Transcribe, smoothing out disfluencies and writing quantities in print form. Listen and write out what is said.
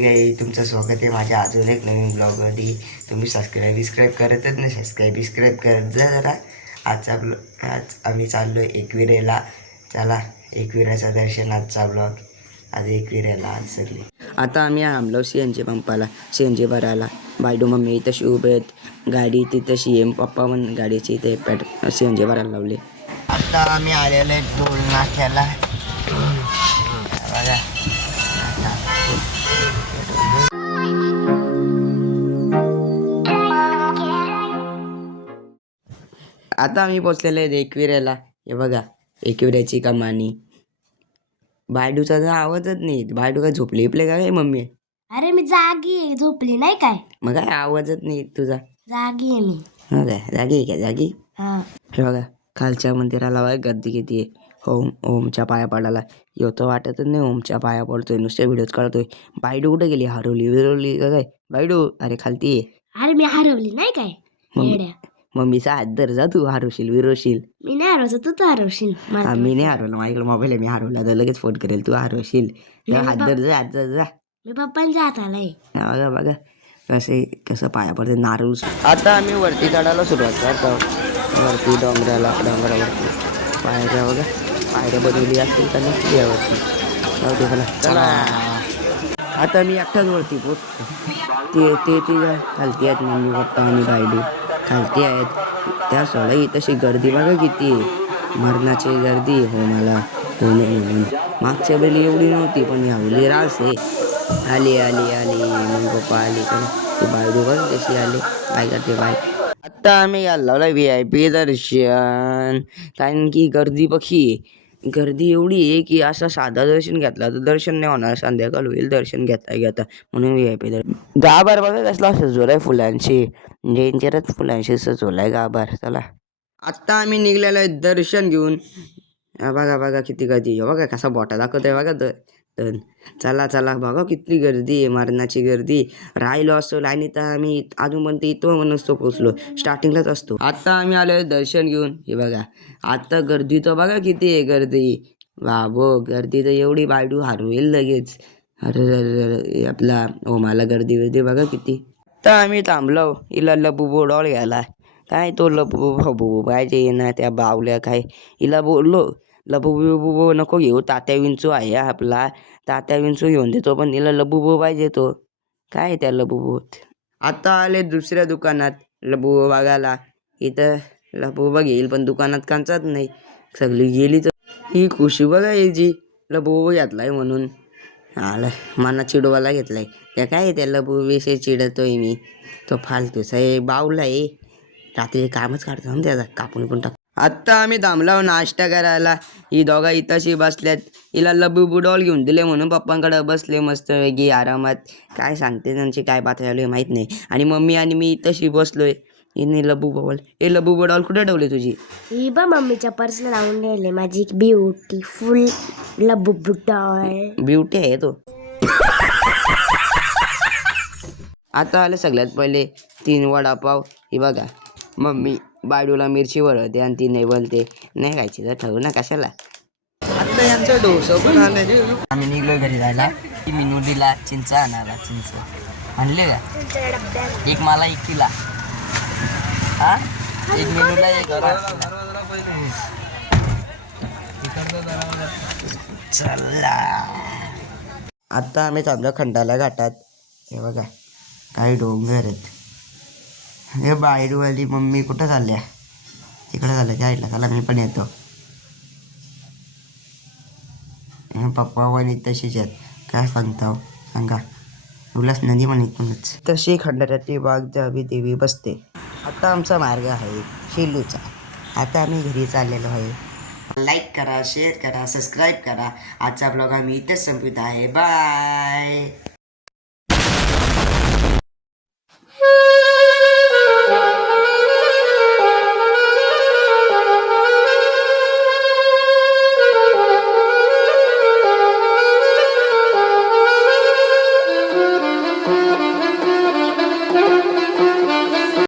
तुमचं स्वागत आहे माझ्या अजून एक नवीन ब्लॉगमध्ये. तुम्ही सबस्क्राईब करतच नाही, सबस्क्राईब करत जा जरा. आज आम्ही चाललो एकविरेला. चला, एकविराचं दर्शन आजचा ब्लॉग. आज एकविरेला आज सगळी. आता आम्ही थांबलो CNG पंपाला, CNG भरायला. बायडू मम्मी इथं उभे आहेत, गाडी तिथं एम पप्पा पण गाडीची इथे CNG भरायला लावले. आता आम्ही आलेलो आहे टोल नाक्याला. बघा आता आम्ही पोचलेलो आहे एकविरेला. हे बघा एकविऱ्याची कमानी. बायडूचा तर आवाजच नाही. बायडू काय झोपली का काय मम्मी? अरे मी जागी आहे, झोपली नाही काय? मग काय आवाजच नाही तुझा. जागी आहे मी. हो काय, जागी आहे का? जागी. हा. हे बघा खालच्या मंदिराला बघा गर्दी किती आहे. ओमच्या पाया पडायला येतो, वाटतच नाही ओमच्या पाया पडतोय, नुसते व्हिडिओज काढतोय. बायडू कुठे गेली? हरवली का काय बायडू? अरे खालती आहे. अरे मी हरवली नाही काय? येड्या. मम्मीचा हात धर जा, तू हरवशील विरवशील. मी नाही हरवलं, तू हरवशील. हा, मी नाही हरवलं. माझ्याकडे मोबाईल आहे, मी हरवला तर लगेच फोन करेल. तू हरवशील. हात धर जा, हात धर जा. मी पप्पांच्या हाताला आहे. बघा बघा कसं पाया पडते नारळ. आता आम्ही वरती चढायला सुरुवात करतो. वरती डोंगरावरती पायऱ्या बघा, पायऱ्या बनवली असतील तर नक्की यावरती. चला आता मी एकटाच वरती पोचतो. ते खालती आहेत, मम्मी पप्पा आणि बायडू खालती आहेत. त्या सोडा तशी गर्दी बघा किती आहे, मरणाची गर्दी. हो मला म्हणून मागच्या वेळी एवढी नव्हती, पण यावेळी रास आहे. आली मग पप्पा आली. ती बायडू बघ कशी आली, काय करते बाय. आता आम्ही लावला VIP दर्शन. कारण की गर्दी गर्दी एवढी आहे की असं साधा दर्शन घेतला तर दर्शन नाही होणार, संध्याकाळ होईल दर्शन घेता म्हणून VIP दर्शन. गाभार बघा कसला सजवलाय फुलांची, डेंजरच फुलांशी सजवलाय गाभार. चला आत्ता आम्ही निघलेलो आहे दर्शन घेऊन. बघा किती गर्दी. बघा कसा बोटा दाखवतोय बघा तर. चला बघा किती गर्दी आहे, मरणाची गर्दी. राहिलो असतो आणि तर आम्ही अजूनपर्यंत इथं नसतो पोचलो, स्टार्टिंगलाच असतो. आता आम्ही आलोय दर्शन घेऊन. हे बघा आता गर्दी तर बघा किती आहे गर्दी. बाबो गर्दी तर एवढी, बायडू हरवेल लगेच. अरे आपला ओमाला गर्दी बघा किती. तर आम्ही थांबलो हिला लबू डॉल घ्यायला. काय तो लबू पाहिजे ना, त्या बावल्या काय. हिला बोललो लबू नको घेऊ, तात्या विंचू आहे आपला, तात्या विंचू घेऊन देतो, पण हिला लबू पाहिजे. तो काय त्या लबूबूत. आता आले दुसऱ्या दुकानात लबू बघायला. इथं लबू घेईल पण दुकानात कांचाच नाही, सगळी गेली. तर ही खुशी बघा याची लबू घेतलाय म्हणून. आला मना चिडवायला घेतलाय. त्या काय त्या लबू विषयी चिडतोय मी. तो फालतूचा आहे, बावला आहे. रात्री कामच काढतो ना त्याचा, कापून पण टाक. आत्ता आम्ही थांबलो नाश्ता करायला. ही दोघा इथंशी बसल्यात. हिला लबू डॉल घेऊन दिले म्हणून पप्पांकडे बसले मस्त वेगळी आरामात. काय सांगते त्यांची काय पातळी माहीत नाही. आणि मम्मी आणि मी इथंशी बसलोय. हिने लबू डॉल कुठे ठेवली तुझी? ही बा मम्मीच्या पर्सला लावून ठेवले, माझी ब्युटीफुल लबू डॉल. ब्युटी आहे तो. आता आले सगळ्यात पहिले 3 वडापाव. ही बघा मम्मी बायडूला मिरची वळवते आणि ती नाही बोलते. नाही खायची तर ठेवू ना कशाला. आता यांचं डोसं पण आलं. आम्ही निघलो घरी जायला. ती मिनू दिला चिंच आणायला. चिंच आणले का? एक मला, एक तिला. हा, एक मिनूला, एक चला. आता आम्ही थांबलो खंडाला घाटात. हे बघा काही डोंगर आहेत. हे बायडूवाली मम्मी कुठं चालल्या? तिकडे चालल्या जायला. चला मी पण येतो. पप्पा वाली तशीच आहेत. काय सांगता सांगा, तुलाच नदी पण इथूनच. तशी खंडाऱ्याची बाग जावी देवी बसते. आता आमचा मार्ग आहे शेलूचा. आता आम्ही घरी चाललेलो आहे. लाईक करा, शेअर करा, सबस्क्राईब करा. आजचा ब्लॉग आम्ही इथेच संपवित आहे. बाय.